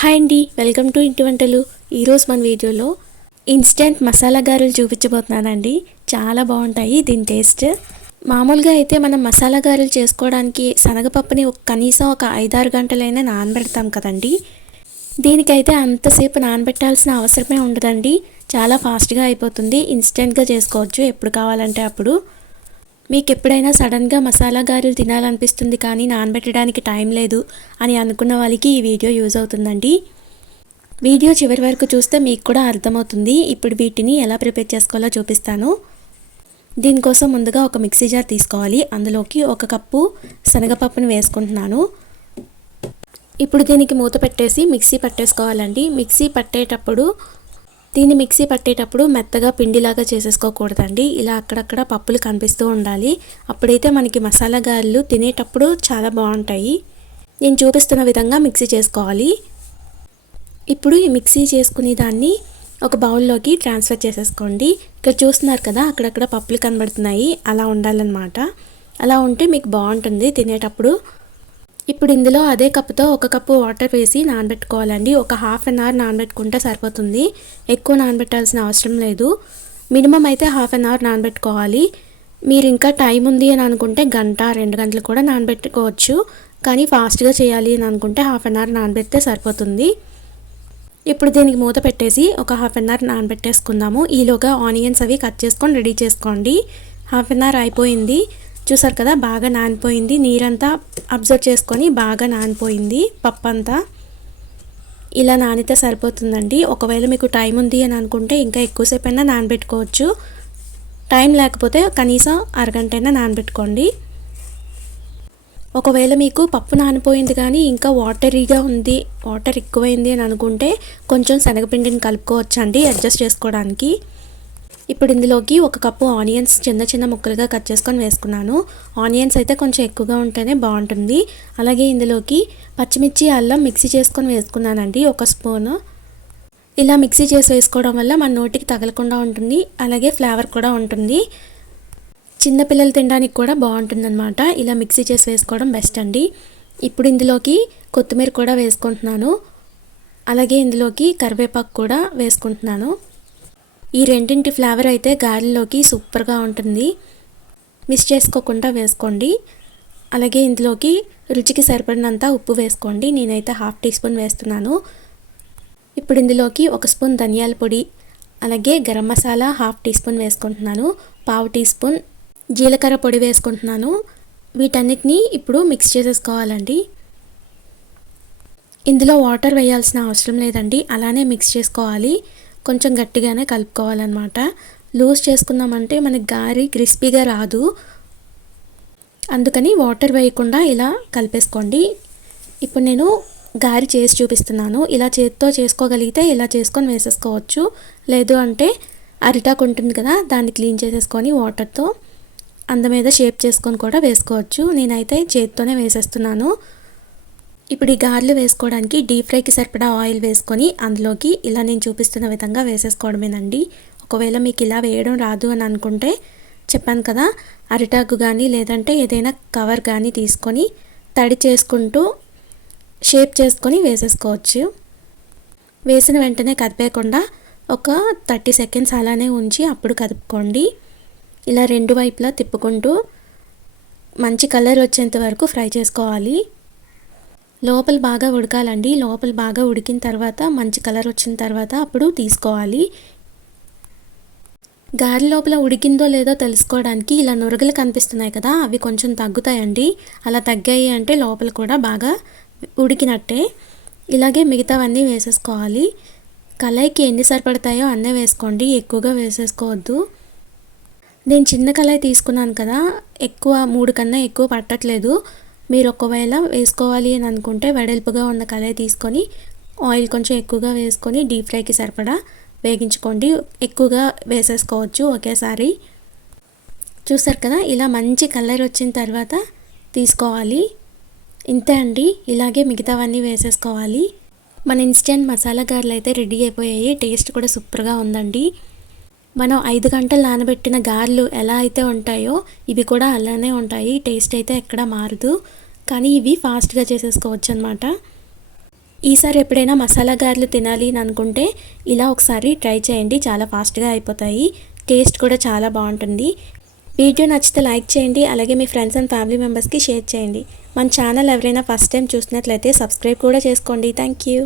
Hi అండి welcome to ఇంటి వంటలు. ఈరోజు మన వీడియోలో ఇన్స్టెంట్ మసాలా గారెలు చూపించబోతున్నానండి. చాలా బాగుంటాయి దీని టేస్ట్ మామూలుగా అయితే మనం మసాలా గారెలు చేసుకోవడానికి శనగపప్పుని ఒక కనీసం ఒక ఐదారు గంటలైనా నానబెడతాం కదండి. దీనికైతే అంతసేపు నానబెట్టాల్సిన అవసరమే ఉండదండి. చాలా ఫాస్ట్గా అయిపోతుంది ఇన్స్టెంట్గా చేసుకోవచ్చు ఎప్పుడు కావాలంటే అప్పుడు. మీకు ఎప్పుడైనా సడన్గా మసాలా గారెలు తినాలనిపిస్తుంది కానీ నానబెట్టడానికి టైం లేదు అని అనుకున్న వాళ్ళకి ఈ వీడియో యూజ్ అవుతుందండి. వీడియో చివరి వరకు చూస్తే మీకు కూడా అర్థమవుతుంది. ఇప్పుడు వీటిని ఎలా ప్రిపేర్ చేసుకోవాలో చూపిస్తాను. దీనికోసం ముందుగా ఒక మిక్సీ జార్ తీసుకోవాలి. అందులోకి ఒక కప్పు శనగపప్పును వేసుకుంటున్నాను. ఇప్పుడు దీనికి మూత పెట్టేసి మిక్సీ పట్టేసుకోవాలండి. మిక్సీ పట్టేటప్పుడు దీన్ని మిక్సీ పట్టేటప్పుడు మెత్తగా పిండిలాగా చేసేసుకోకూడదండి. ఇలా అక్కడక్కడ పప్పులు కనిపిస్తూ ఉండాలి. అప్పుడైతే మనకి మసాలా గారెలు తినేటప్పుడు చాలా బాగుంటాయి. నేను చూపిస్తున్న విధంగా మిక్సీ చేసుకోవాలి. ఇప్పుడు ఈ మిక్సీ చేసుకునే దాన్ని ఒక బౌల్లోకి ట్రాన్స్ఫర్ చేసేసుకోండి. ఇక్కడ చూస్తున్నారు కదా అక్కడక్కడ పప్పులు కనబడుతున్నాయి. అలా ఉండాలన్నమాట. అలా ఉంటే మీకు బాగుంటుంది తినేటప్పుడు. ఇప్పుడు ఇందులో అదే కప్పుతో ఒక కప్పు వాటర్ వేసి నానబెట్టుకోవాలండి. ఒక హాఫ్ అన్ అవర్ నానబెట్టుకుంటే సరిపోతుంది. ఎక్కువ నానబెట్టాల్సిన అవసరం లేదు. మినిమం అయితే హాఫ్ అన్ అవర్ నానబెట్టుకోవాలి. మీరు ఇంకా టైం ఉంది అని అనుకుంటే గంట రెండు గంటలు కూడా నానబెట్టుకోవచ్చు. కానీ ఫాస్ట్గా చేయాలి అని అనుకుంటే హాఫ్ అన్ అవర్ నానబెడితే సరిపోతుంది. ఇప్పుడు దీనికి మూత పెట్టేసి ఒక హాఫ్ అన్ అవర్ నానబెట్టేసుకుందాము. ఈలోగా ఆనియన్స్ అవి కట్ చేసుకొని రెడీ చేసుకోండి. హాఫ్ అన్ అవర్ అయిపోయింది. చూసారు కదా బాగా నానిపోయింది. నీరంతా అబ్జర్వ్ చేసుకొని బాగా నానిపోయింది పప్పు అంతా ఇలా నానితే సరిపోతుందండి. ఒకవేళ మీకు టైం ఉంది అని అనుకుంటే ఇంకా ఎక్కువసేపు అయినా నానబెట్టుకోవచ్చు. టైం లేకపోతే కనీసం అరగంట అయినా నానబెట్టుకోండి. ఒకవేళ మీకు పప్పు నానిపోయింది కానీ ఇంకా వాటరీగా ఉంది వాటర్ ఎక్కువైంది అని అనుకుంటే కొంచెం శనగపిండిని కలుపుకోవచ్చండి అడ్జస్ట్ చేసుకోవడానికి. ఇప్పుడు ఇందులోకి ఒక కప్పు ఆనియన్స్ చిన్న చిన్న ముక్కలుగా కట్ చేసుకొని వేసుకున్నాను. ఆనియన్స్ అయితే కొంచెం ఎక్కువగా ఉంటేనే బాగుంటుంది. అలాగే ఇందులోకి పచ్చిమిర్చి అల్లం మిక్సీ చేసుకొని వేసుకున్నానండి ఒక స్పూను. ఇలా మిక్సీ చేసి వేసుకోవడం వల్ల మన నోటికి తగలకుండా ఉంటుంది అలాగే ఫ్లేవర్ కూడా ఉంటుంది. చిన్నపిల్లలు తినడానికి కూడా బాగుంటుందన్నమాట. ఇలా మిక్సీ చేసి వేసుకోవడం బెస్ట్ అండి. ఇప్పుడు ఇందులోకి కొత్తిమీర కూడా వేసుకుంటున్నాను. అలాగే ఇందులోకి కరివేపాకు కూడా వేసుకుంటున్నాను. ఈ రెండింటి ఫ్లేవర్ అయితే గాలిలోకి సూపర్గా ఉంటుంది. మిస్ చేసుకోకుండా వేసుకోండి. అలాగే ఇందులోకి రుచికి సరిపడినంత ఉప్పు వేసుకోండి. నేనైతే హాఫ్ టీ స్పూన్ వేస్తున్నాను. ఇప్పుడు ఇందులోకి ఒక స్పూన్ ధనియాల పొడి అలాగే garam masala half teaspoon వేసుకుంటున్నాను. పావు టీ స్పూన్ జీలకర్ర పొడి వేసుకుంటున్నాను. వీటన్నిటిని ఇప్పుడు మిక్స్ చేసేసుకోవాలండి. ఇందులో వాటర్ వేయాల్సిన అవసరం లేదండి. అలానే మిక్స్ చేసుకోవాలి. కొంచెం గట్టిగానే కలుపుకోవాలన్నమాట. లూజ్ చేసుకున్నామంటే మనకి గారి క్రిస్పీగా రాదు. అందుకని వాటర్ వేయకుండా ఇలా కలిపేసుకోండి. ఇప్పుడు నేను గారి చేసి చూపిస్తున్నాను. ఇలా చేతితో చేసుకోగలిగితే ఇలా చేసుకొని వేసేసుకోవచ్చు. లేదు అంటే అరిటాకు ఉంటుంది కదా దాన్ని క్లీన్ చేసేసుకొని వాటర్తో అంద మీద షేప్ చేసుకొని కూడా వేసుకోవచ్చు. నేనైతే చేతితోనే వేసేస్తున్నాను. ఇప్పుడు ఈ గారెలు వేసుకోవడానికి డీప్ ఫ్రైకి సరిపడా ఆయిల్ వేసుకొని అందులోకి ఇలా నేను చూపిస్తున్న విధంగా వేసేసుకోవడమేనండి. ఒకవేళ మీకు ఇలా వేయడం రాదు అని అనుకుంటే చెప్పాను కదా అరిటాకు కానీ లేదంటే ఏదైనా కవర్ కానీ తీసుకొని తడి చేసుకుంటూ షేప్ చేసుకొని వేసేసుకోవచ్చు. వేసిన వెంటనే కదిపేయకుండా ఒక థర్టీ సెకండ్స్ అలానే ఉంచి అప్పుడు కదుపుకోండి. ఇలా రెండు వైపులా తిప్పుకుంటూ మంచి కలర్ వచ్చేంత వరకు ఫ్రై చేసుకోవాలి. లోపల బాగా ఉడకాలండి. లోపల బాగా ఉడికిన తర్వాత మంచి కలర్ వచ్చిన తర్వాత అప్పుడు తీసుకోవాలి. గారి లోపల ఉడికిందో లేదో తెలుసుకోవడానికి ఇలా నురగలు కనిపిస్తున్నాయి కదా అవి కొంచెం తగ్గుతాయండి. అలా తగ్గాయి అంటే లోపల కూడా బాగా ఉడికినట్టే. ఇలాగే మిగతావన్నీ వేసేసుకోవాలి. కళాయికి ఎన్ని సరిపడతాయో అన్నీ వేసుకోండి ఎక్కువగా వేసేసుకోవద్దు. నేను చిన్న కళాయి తీసుకున్నాను కదా ఎక్కువ మూడు కన్నా ఎక్కువ పట్టట్లేదు. మీరు ఒకవేళ వేసుకోవాలి అని అనుకుంటే వెడల్పుగా ఉన్న కళాయి తీసుకొని ఆయిల్ కొంచెం ఎక్కువగా వేసుకొని డీప్ ఫ్రైకి సరిపడా వేగించుకోండి. ఎక్కువగా వేసేసుకోవచ్చు ఒకేసారి. చూసారు కదా ఇలా మంచి కలర్ వచ్చిన తర్వాత తీసుకోవాలి. ఇంతే అండి. ఇలాగే మిగతావన్నీ వేసేసుకోవాలి. మన ఇన్స్టెంట్ మసాలా గారెలు అయితే రెడీ అయిపోయాయి. టేస్ట్ కూడా సూపర్గా ఉందండి. మనం ఐదు గంటలు నానబెట్టిన గారెలు ఎలా అయితే ఉంటాయో ఇవి కూడా అలానే ఉంటాయి. టేస్ట్ అయితే ఎక్కడ మారదు. కానీ ఇవి ఫాస్ట్గా చేసేసుకోవచ్చు అనమాట ఈసారి ఎప్పుడైనా మసాలా గారెలు తినాలి అని అనుకుంటే ఇలా ఒకసారి ట్రై చేయండి. చాలా ఫాస్ట్గా అయిపోతాయి. టేస్ట్ కూడా చాలా బాగుంటుంది. వీడియో నచ్చితే లైక్ చేయండి. అలాగే మీ ఫ్రెండ్స్ అండ్ ఫ్యామిలీ మెంబర్స్కి షేర్ చేయండి. మన ఛానల్ ఎవరైనా ఫస్ట్ టైం చూసినట్లయితే సబ్స్క్రైబ్ కూడా చేసుకోండి. Thank you